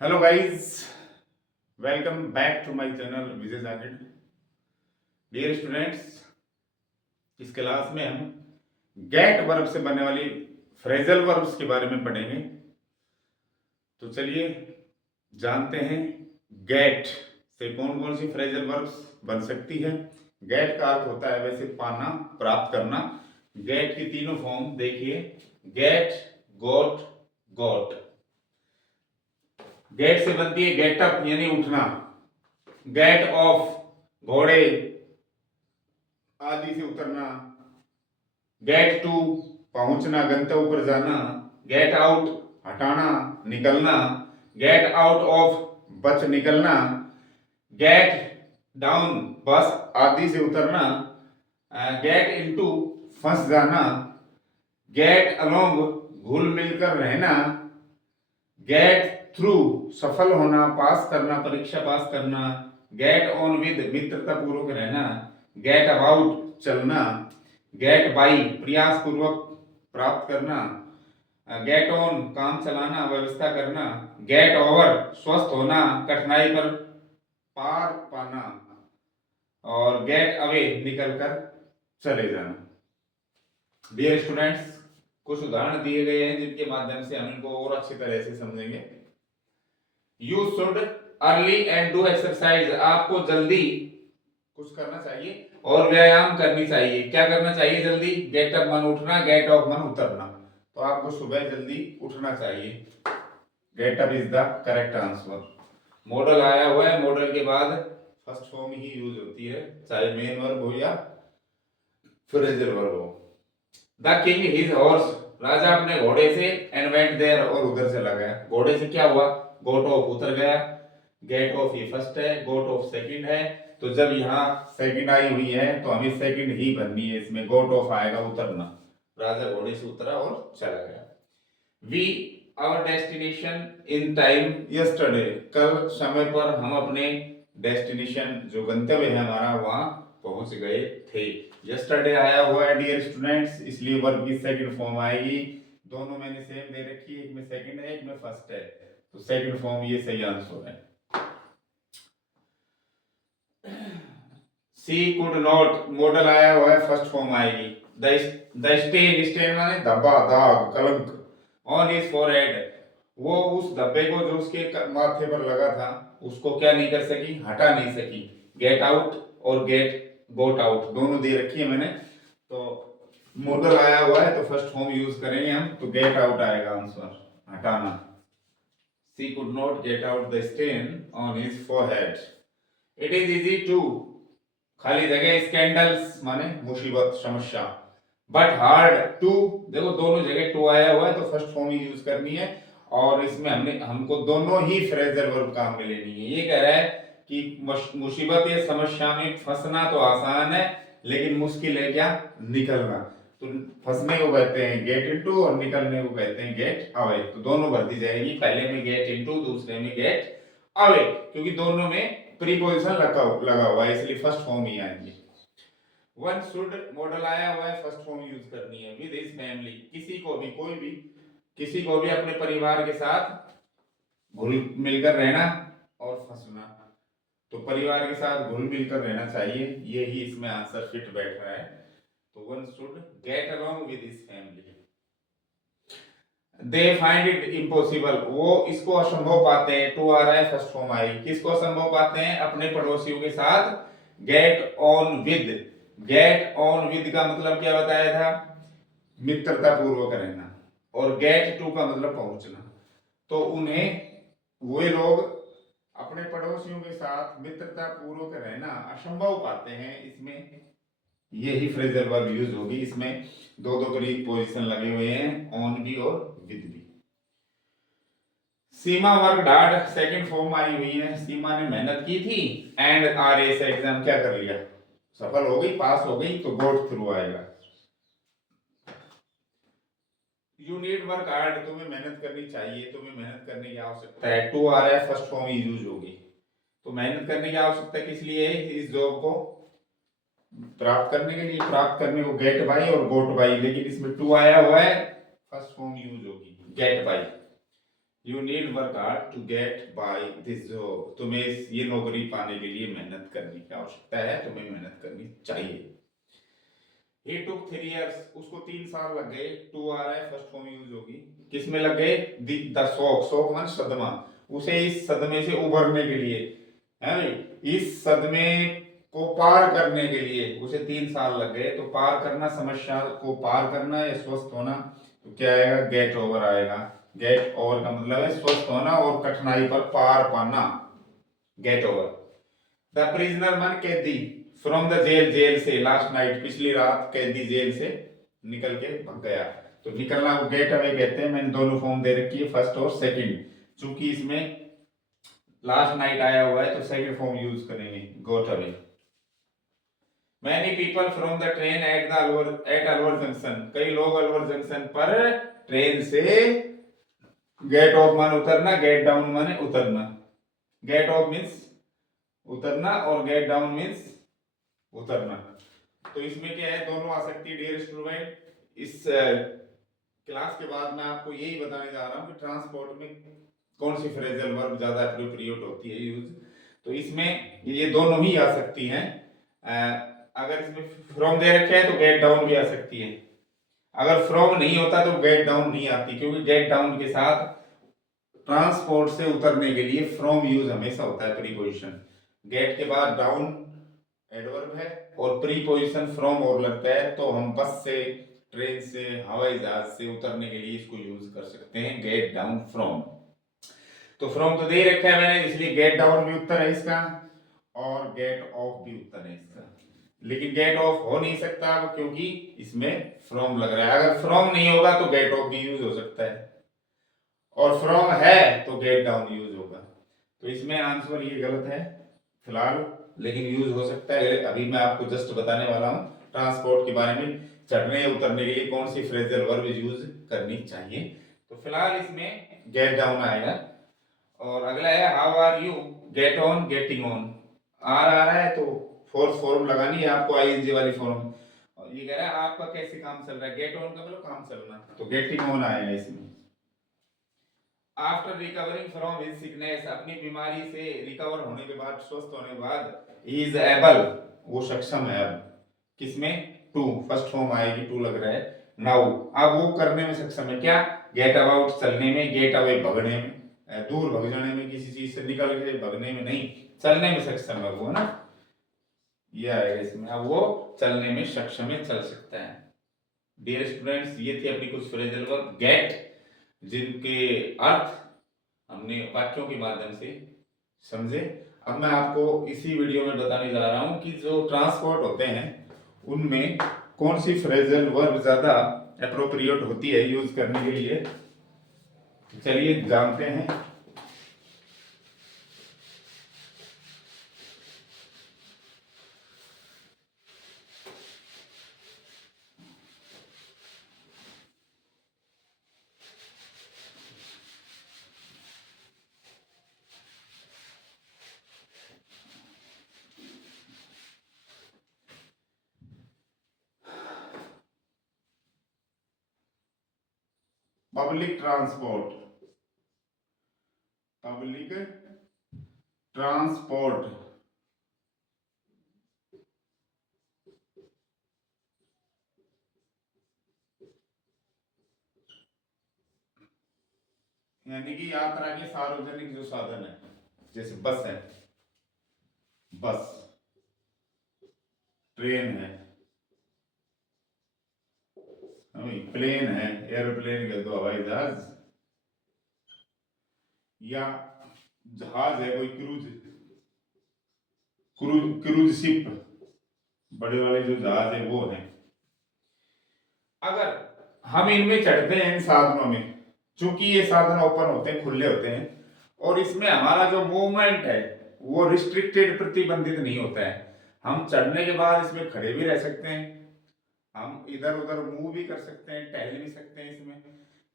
Hello guys, welcome back to my channel Vijay Zakir. Dear students, इस class में हम gate verb से बनने वाली फ्रेजल वर्ब्स के बारे में पढ़ेंगे। तो चलिए जानते हैं गेट से कौन कौन सी फ्रेजल वर्ब्स बन सकती है। गेट का अर्थ होता है वैसे पाना, प्राप्त करना। गेट की तीनों फॉर्म देखिए, गेट, गोट, गॉट। गेट से बनती है गेट अप यानी उठना, गेट ऑफ घोड़े आदि से उतरना, गेट टू पहुंचना, गंतव्य पर जाना, गेट आउट हटाना, निकलना, गेट आउट ऑफ बच निकलना, गेट डाउन बस आदि से उतरना, गेट इनटू फंस जाना, गेट अलोंग घुल मिलकर रहना, गेट थ्रू सफल होना, पास करना, परीक्षा पास करना, गेट ऑन विद मित्रता पूर्वक रहना, गेट अबाउट चलना, गेट बाई प्रयास पूर्वक प्राप्त करना, गेट ऑन काम चलाना, व्यवस्था करना, गेट ओवर स्वस्थ होना, कठिनाई पर पार पाना, और गेट अवे निकलकर चले जाना। डियर स्टूडेंट्स, कुछ उदाहरण दिए गए हैं जिनके माध्यम से हम इनको और अच्छी तरह से समझेंगे। You should early and do exercise, आपको जल्दी कुछ करना चाहिए और व्यायाम करनी चाहिए। क्या करना चाहिए? जल्दी। गेट अप मन उठना, गेट ऑफ मन उतरना। तो आपको सुबह जल्दी उठना चाहिए। Get up is the correct answer. Model आया हुआ है, मॉडल के बाद फर्स्ट फॉर्म ही यूज होती है, चाहे मेन वर्ब हो या फ्रेजल वर्ब हो। द किंग हिज हॉर्स, राजा अपने घोड़े से एंड वेंट देयर, और उधर चला गया। घोड़े से क्या हुआ? गोट ऑफ उतर गया। गेट ऑफ ये फर्स्ट है, गोट ऑफ सेकंड है। तो जब यहाँ सेकंड आई हुई है तो हमें सेकंड ही बननी है, इसमें गोट ऑफ आएगा उतरना। राजा घोड़े से उतरा और चला गया। We our destination in time yesterday, कल समय पर हम अपने डेस्टिनेशन जो गंतव्य है हमारा वहां पहुंच गए थे। यस्टरडे आया हुआ है डियर स्टूडेंट्स, इसलिए वर्ब की सेकंड फॉर्म आएगी। दोनों मैंने सेम दे रखी है, एक में सेकंड है एक में फर्स्ट है, तो सेकंड फॉर्म ये सही आंसर है। सी कुड नॉट, मॉडल आया हुआ है, फर्स्ट फॉर्म आएगी। द स्टेन, स्टेन माने धब्बा, दाग, कलंक। ऑन हिज फॉरहेड, वो उस धब्बे को जो उसके माथे पर लगा था उसको क्या नहीं कर सकी? हटा नहीं सकी। गेट आउट और गेट गोट आउट दोनों दे रखी है मैंने। तो मॉडल आया हुआ है तो फर्स्ट फॉर्म यूज करेंगे हम, तो गेट आउट आएगा आंसर, हटाना। She could not get out the stain on his forehead. It is easy to, खाली जगह, स्कैंडल्स माने मुसीबत, समस्या। बट हार्ड टू, देखो दोनों जगह टू आया हुआ है तो फर्स्ट फॉर्म ही यूज करनी है। और इसमें हमको दोनों ही फ्रेजल वर्ब काम में लेनी है। ये कह रहा है कि मुसीबत या समस्या में फंसना तो आसान है, लेकिन मुश्किल है क्या? निकलना। तो फंसने को कहते हैं गेट इनटू और निकलने को कहते हैं गेट अवे। तो दोनों भर दी जाएगी, पहले में गेट इनटू, दूसरे में गेट अवे, क्योंकि दोनों में प्रीपोजिशन लगा हुआ है, इसलिए फर्स्ट फॉर्म ही आएंगे। वन शुड, मॉडल आया हुआ है, फर्स्ट फॉर्म यूज करनी है। विद हिज फैमिली, किसी को भी, कोई भी, किसी को भी अपने परिवार के साथ घुल मिलकर रहना और फंसना। तो परिवार के साथ घुल मिलकर रहना चाहिए, ये ही इसमें आंसर फिट बैठ रहा है। तो one should get along with his family. They find it impossible, वो इसको असंभव पाते हैं। टू आ रहा है, फर्स्ट फॉर्म आई। किसको असंभव पाते हैं? अपने पड़ोसियों के साथ get on with. Get on with का मतलब क्या बताया था? मित्रता पूर्वक रहना। और गेट टू का मतलब पहुंचना। तो उन्हें, वे लोग अपने पड़ोसियों के साथ मित्रता पूर्वक रहना असंभव पाते हैं। इसमें यही फ्रेजल वर्ब यूज होगी। इसमें दो दो प्रीपोजिशन लगे हुए हैं, ऑन भी और विद भी। सीमा work hard, second form I हुई है। सीमा ने मेहनत की थी एंड आरए से एग्जाम क्या कर लिया? सफल हो गई, पास हो गई, तो गोट थ्रू आएगा। यू नीड वर्क हार्ड, तुम्हें मेहनत करनी चाहिए, तुम्हें मेहनत करने की आवश्यकता है। टू आ रहा है, फर्स्ट फॉर्म यूज होगी। तो मेहनत करने की आवश्यकता किस लिए है? इस जॉब को प्राप्त करने के लिए, प्राप्त करने को गेट बाई और गोट बाई, लेकिन इसमें टू आया हुआ है, फर्स्ट फॉर्म यूज होगी get by. You need work hard to get by this job, तुम्हें ये नौकरी पाने के लिए मेहनत करने की आवश्यकता है, तुम्हें मेहनत करनी चाहिए। He took 3 years, उसको 3 साल लग गए। टू आ रहा है, फर्स्ट फॉर्म यूज होगी। किस में लग गए? द शॉक, शॉक मान सदमा, उसे इस सदमे से उभरने के लिए, है भाई, इस सदमे को पार करने के लिए उसे 3 साल लग गए। तो पार करना, समस्या को पार करना या स्वस्थ होना, तो क्या आएगा? गेट ओवर आएगा। गेट ओवर का मतलब है स्वस्थ होना और कठिनाई पर पार पाना, गेट ओवर। द प्रिजनर मन कैदी, फ्रॉम द जेल, जेल से, लास्ट नाइट, पिछली रात कैदी जेल से निकल के भाग गया। तो निकलना को गेट अवे कहते हैं। मैंने दोनों फॉर्म दे रखी है, फर्स्ट और सेकंड। चूंकि इसमें लास्ट नाइट आया हुआ है तो सेकंड फॉर्म यूज करेंगे, got away. Many people from the train at Alwar junction, कई लोग अलवर जंक्शन पर ट्रेन से, गेट ऑफ मान उतरना, गेट डाउन माने उतरना। गेट ऑफ मीन्स उतरना और गेट डाउन मीन्स उतरना। तो इसमें क्या है? दोनों आ सकती है डियर स्टूडेंट। इस क्लास के बाद मैं आपको यही बताने जा रहा हूँ कि ट्रांसपोर्ट में कौन सी फ्रेजल वर्ब ज्यादा एप्रोप्रिएट होती है यूज। तो इसमें ये दोनों ही आ सकती हैं। अगर इसमें फ्रॉम दे रखे हैं तो गेट डाउन भी आ सकती है। अगर फ्रॉम नहीं होता तो गेट डाउन नहीं आती, क्योंकि गेट डाउन के साथ ट्रांसपोर्ट से उतरने के लिए फ्रॉम यूज हमेशा होता है, प्रीपोजिशन। गेट के बाद डाउन एडवर्ब है और प्रीपोजिशन फ्रॉम और लगता है, तो हम बस से, ट्रेन से, हवाई जहाज से उतरने के लिए इसको यूज कर सकते हैं, गेट डाउन फ्रॉम। तो फ्रॉम तो दे रखा है मैंने, इसलिए गेट डाउन भी उत्तर है इसका और गेट ऑफ भी उत्तर है इसका। लेकिन गेट ऑफ हो नहीं सकता क्योंकि इसमें फ्रॉम लग रहा है। अगर फ्रॉम नहीं होगा तो गेट ऑफ भी यूज हो सकता है, और फ्रॉम है तो गेट डाउन यूज होगा। तो इसमें आंसर ये गलत है फिलहाल, लेकिन यूज हो सकता है। अभी मैं आपको जस्ट बताने वाला हूँ ट्रांसपोर्ट के बारे में, चढ़ने उतरने के लिए कौन सी फ्रेजल वर्ब यूज करनी चाहिए। तो फिलहाल इसमें गेट डाउन आएगा। और अगला है how are you, get on, getting on. R आ रहा है तो फोर्थ फॉर्म लगानी है आपको, आईएनजी वाली फॉर्म। और ये कह रहा है आपका कैसे काम चल रहा है, गेट ऑन का मतलब काम चलना, तो गेटिंग ऑन आएगा इसमें। After recovering from his sickness, अपनी बीमारी से रिकवर होने के बाद, स्वस्थ होने के बाद, ही इज एबल, वो सक्षम है अब, किसमें? टू, फर्स्ट फॉर्म आएगी, टू लग रहा है। नाउ, अब वो करने में सक्षम है, क्या? गेट अबाउट, चलने में, गेट अवे, भगने में, दूर भग जाने में, किसी चीज से निकल के भगने में नहीं, चलने में सक्षम है वो, है ना? ये आएगा इसमें, अब वो चलने में सक्षम है, चल सकता है। डियर स्टूडेंट्स, ये थी अपनी कुछ फ्रेजल वर्ब गेट, जिनके अर्थ हमने वाक्यों के माध्यम से समझे। अब मैं आपको इसी वीडियो में बताने जा रहा हूं कि जो ट्रांसपोर्ट होते हैं उनमें कौन सी फ्रेजल वर्ब ज्यादा एप्रोप्रिएट होती है यूज करने के लिए। चलिए जानते हैं। पब्लिक ट्रांसपोर्ट, पब्लिक ट्रांसपोर्ट, यानी कि यात्रा के सार्वजनिक जो साधन है, जैसे बस है, बस, ट्रेन है, प्लेन है, एरोप्लेन कह दो, हवाई जहाज, या जहाज है कोई, क्रूज, क्रूज शिप, बड़े वाले जो जहाज है वो है। अगर हम इनमें चढ़ते हैं, इन साधनों में, चूंकि ये साधन ओपन होते हैं, खुले होते हैं, और इसमें हमारा जो मूवमेंट है वो रिस्ट्रिक्टेड, प्रतिबंधित नहीं होता है। हम चढ़ने के बाद इसमें खड़े भी रह सकते हैं, हम इधर उधर मूव भी कर सकते हैं, टहल भी सकते हैं इसमें,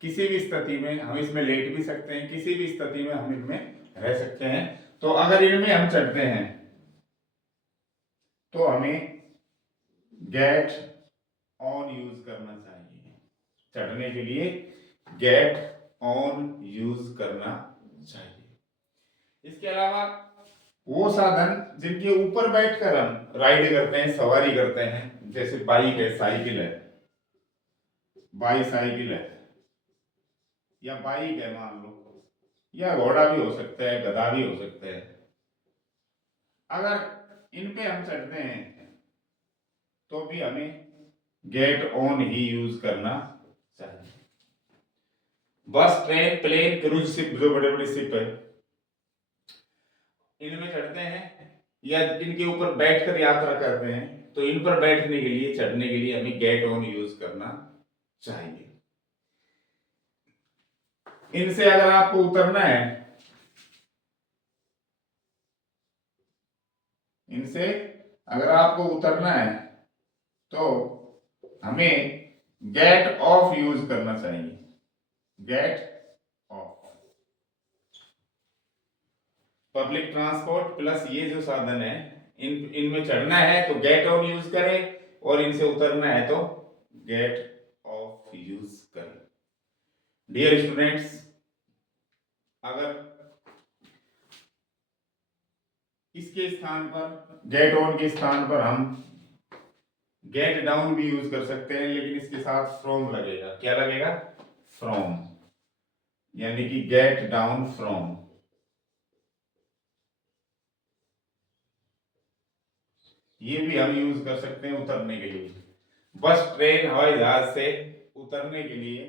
किसी भी स्थिति में हम इसमें लेट भी सकते हैं, किसी भी स्थिति में हम इनमें रह सकते हैं। तो अगर इनमें हम चढ़ते हैं तो हमें गेट ऑन यूज करना चाहिए। चढ़ने के लिए गेट ऑन यूज करना चाहिए। इसके अलावा वो साधन जिनके ऊपर बैठकर हम राइड करते हैं, सवारी करते हैं, जैसे बाइक है, साइकिल है, बाईसाइकिल है, या बाइक है मान लो, या घोड़ा भी हो सकता है, गधा भी हो सकता है। अगर इन पे हम चढ़ते हैं तो भी हमें गेट ऑन ही यूज करना चाहिए। बस, ट्रेन, प्लेन, क्रूज शिप, जो बड़े बड़े शिप है, इनमें चढ़ते हैं या इनके ऊपर बैठकर यात्रा करते हैं तो इन पर बैठने के लिए, चढ़ने के लिए हमें गेट ऑन यूज करना चाहिए। इनसे अगर आपको उतरना है, इनसे अगर आपको उतरना है तो हमें गेट ऑफ यूज करना चाहिए। Get off. Public transport plus ये जो साधन है, इनमें चढ़ना है तो गेट ऑन यूज करें, और इनसे उतरना है तो गेट ऑफ यूज करें। डियर स्टूडेंट्स, अगर इसके स्थान पर, गेट ऑन के स्थान पर हम गेट डाउन भी यूज कर सकते हैं, लेकिन इसके साथ फ्रॉम लगेगा। क्या लगेगा? फ्रॉम, यानी कि गेट डाउन फ्रॉम। ये भी हम यूज कर सकते हैं उतरने के लिए। बस, ट्रेन, हवाई जहाज से उतरने के लिए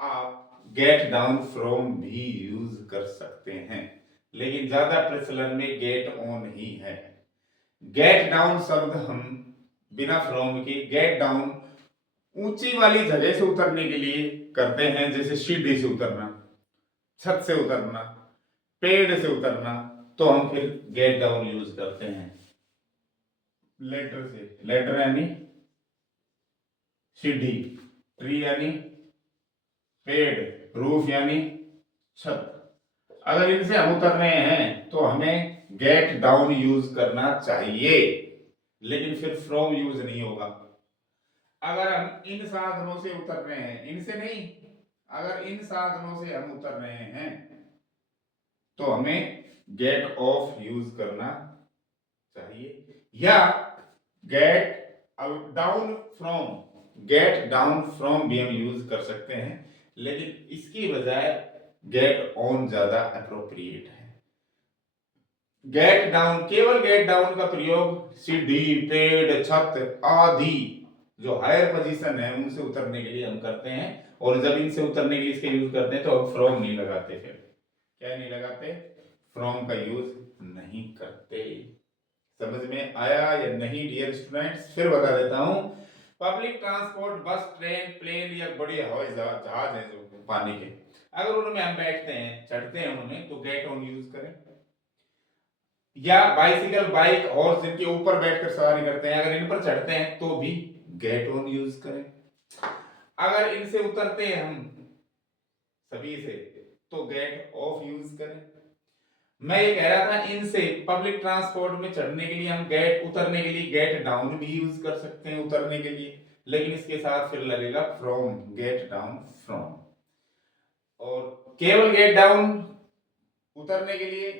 आप गेट डाउन फ्रॉम भी यूज कर सकते हैं, लेकिन ज्यादा प्रचलन में गेट ऑन ही है। गेट डाउन शब्द हम बिना फ्रॉम के गेट डाउन ऊंची वाली जगह से उतरने के लिए करते हैं, जैसे सीढ़ी से उतरना, छत से उतरना, पेड़ से उतरना, तो हम फिर गेट डाउन यूज करते हैं। लेटर से, लेटर यानी सीढ़ी, ट्री यानी पेड़, रूफ यानी छत। अगर इनसे हम उतर रहे हैं तो हमें गेट डाउन यूज करना चाहिए, लेकिन फिर फ्रॉम यूज नहीं होगा। अगर हम इन साधनों से उतर रहे हैं, इनसे नहीं, अगर इन साधनों से हम उतर रहे हैं तो हमें गेट ऑफ यूज करना चाहिए, या get down from, get down from भी हम यूज कर सकते हैं, लेकिन इसकी बजाय गेट ऑन ज्यादा अप्रोप्रिएट है। गेट डाउन, केवल गेट डाउन का प्रयोग सीढ़ी, पेड़, छत आदि जो हायर पोजीशन है उनसे उतरने के लिए हम करते हैं, और जब इनसे उतरने के लिए इसके यूज करते हैं तो हम फ्रॉम नहीं लगाते। फिर क्या नहीं लगाते? फ्रॉम का यूज नहीं करते। समझ में आया या नहीं डियर स्टूडेंट्स? फिर बता देता हूं। पब्लिक ट्रांसपोर्ट, बस, ट्रेन, प्लेन या बड़े हवाई जहाज हैं जो पानी के, अगर उनमें हम बैठते हैं, चढ़ते हैं उनमें, तो गेट ऑन यूज करें। या बाइसिकल, बाइक, हॉर्स, जिनके ऊपर बैठकर सवारी करते हैं, अगर इन पर चढ़ते हैं तो भी गेट ऑन यूज करें। अगर इनसे उतरते हैं हम सभी से तो गेट ऑफ यूज करें। मैं ये कह रहा था, इनसे पब्लिक ट्रांसपोर्ट में चढ़ने के लिए हम गेट, उतरने के लिए गेट डाउन भी यूज कर सकते हैं उतरने के लिए, लेकिन इसके साथ फिर लगेगा फ्रॉम, गेट डाउन फ्रॉम। और केवल गेट डाउन उतरने के लिए,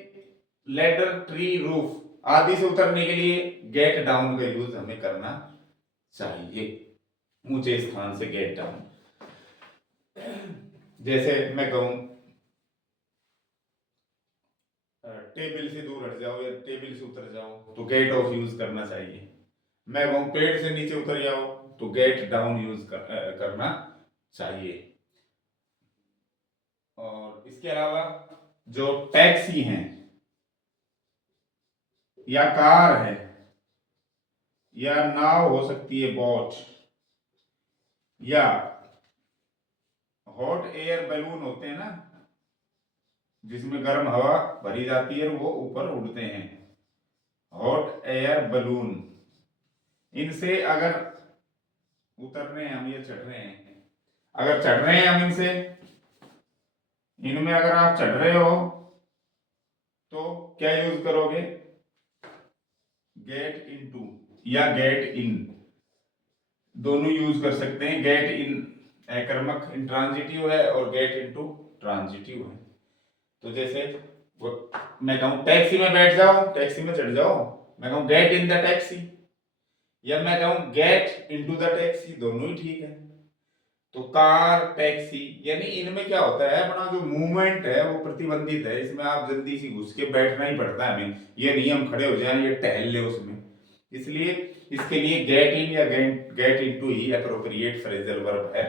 लेडर, ट्री, रूफ आदि से उतरने के लिए गेट डाउन का यूज हमें करना चाहिए, ऊंचे स्थान से गेट डाउन। जैसे मैं कहूं टेबल से दूर हट जाओ या टेबल से उतर जाओ तो गेट ऑफ यूज करना चाहिए। मैं कहूं पेड़ से नीचे उतर जाओ तो गेट डाउन यूज करना चाहिए। और इसके अलावा जो टैक्सी हैं या कार है या नाव हो सकती है, बोट, या हॉट एयर बैलून होते हैं ना, जिसमें गर्म हवा भरी जाती है, वो ऊपर उड़ते हैं, हॉट एयर बलून। इनसे अगर उतर रहे हैं हम या चढ़ रहे हैं, अगर चढ़ रहे हैं हम इनसे, इनमें अगर आप चढ़ रहे हो तो क्या यूज करोगे? गेट इनटू या गेट इन, दोनों यूज कर सकते हैं। गेट इन अकर्मक इंट्रांजिटिव है और गेट इनटू ट्रांजिटिव है। तो जैसे मैं कहूँ टैक्सी में बैठ जाओ, टैक्सी में चढ़ जाओ, मैं कहूँ गेट इन द टैक्सी, या मैं कहूँ गेट इनटू द टैक्सी, दोनों ही ठीक है। तो कार टैक्सी, यानी इनमें क्या होता है, अपना जो मूवमेंट है वो प्रतिबंधित है, इसमें आप जल्दी से घुस के बैठना ही पड़ता है हमें, ये नहीं हम खड़े हो जाए ये टहल ले उसमें। इसलिए इसके लिए गेट इन या गेट इनटू ही एप्रोप्रिएट फ्रेजल वर्ब है।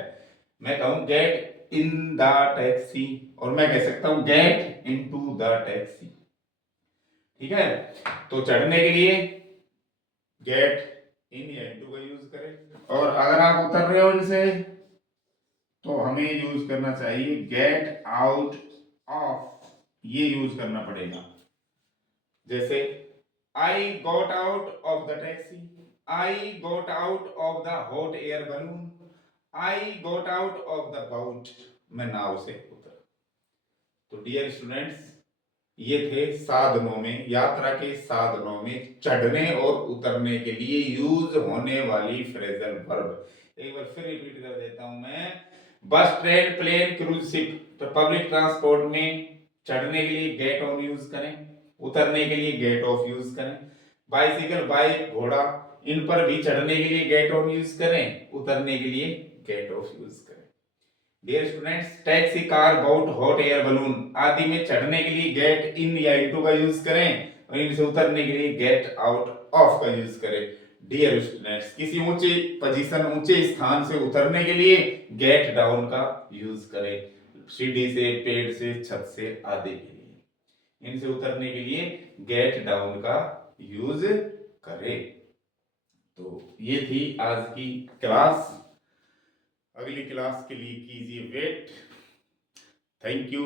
मैं कहूँ गेट इन द टैक्सी, और मैं कह सकता हूँ गेट इनटू द टैक्सी, ठीक है। तो चढ़ने के लिए गेट इन या इनटू का यूज करें, और अगर आप उतर रहे हो इनसे तो हमें यूज करना चाहिए गेट आउट ऑफ, ये यूज करना पड़ेगा। जैसे I got out of the taxi, I got out of the hot air balloon, I got out of the boat, मैं नाव से उतरा। तो डियर स्टूडेंट्स, ये थे साधनों में, यात्रा के साधनों में चढ़ने और उतरने के लिए यूज होने वाली फ्रेजल वर्ब। एक बार फिर रिपीट कर देता हूं मैं, बस, ट्रेन, प्लेन, क्रूज शिप, तो पब्लिक ट्रांसपोर्ट में चढ़ने के लिए गेट ऑन यूज करें, उतरने के लिए गेट ऑफ यूज करें। बाइसिकल, बाइक, घोड़ा, इन पर भी चढ़ने के लिए गेट ऑन यूज करें, उतरने के लिए गेट ऑफ यूज करें। Dear students, taxi, car, boat, hot air balloon आदि में चढ़ने के लिए गेट इन या इनटू का यूज करें, और इनसे उतरने के लिए गेट आउट ऑफ का यूज करें। डियर स्टूडेंट्स, किसी ऊंचे पोजीशन, ऊंचे स्थान से उतरने के लिए गेट डाउन का यूज करें, सीढ़ी से, पेड़ से, छत से आदि के लिए। इनसे उतरने के लिए गेट डाउन का यूज करें। तो ये थी आज की क्लास। अगली क्लास के लिए कीजिए wait. Thank you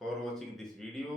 for watching this video.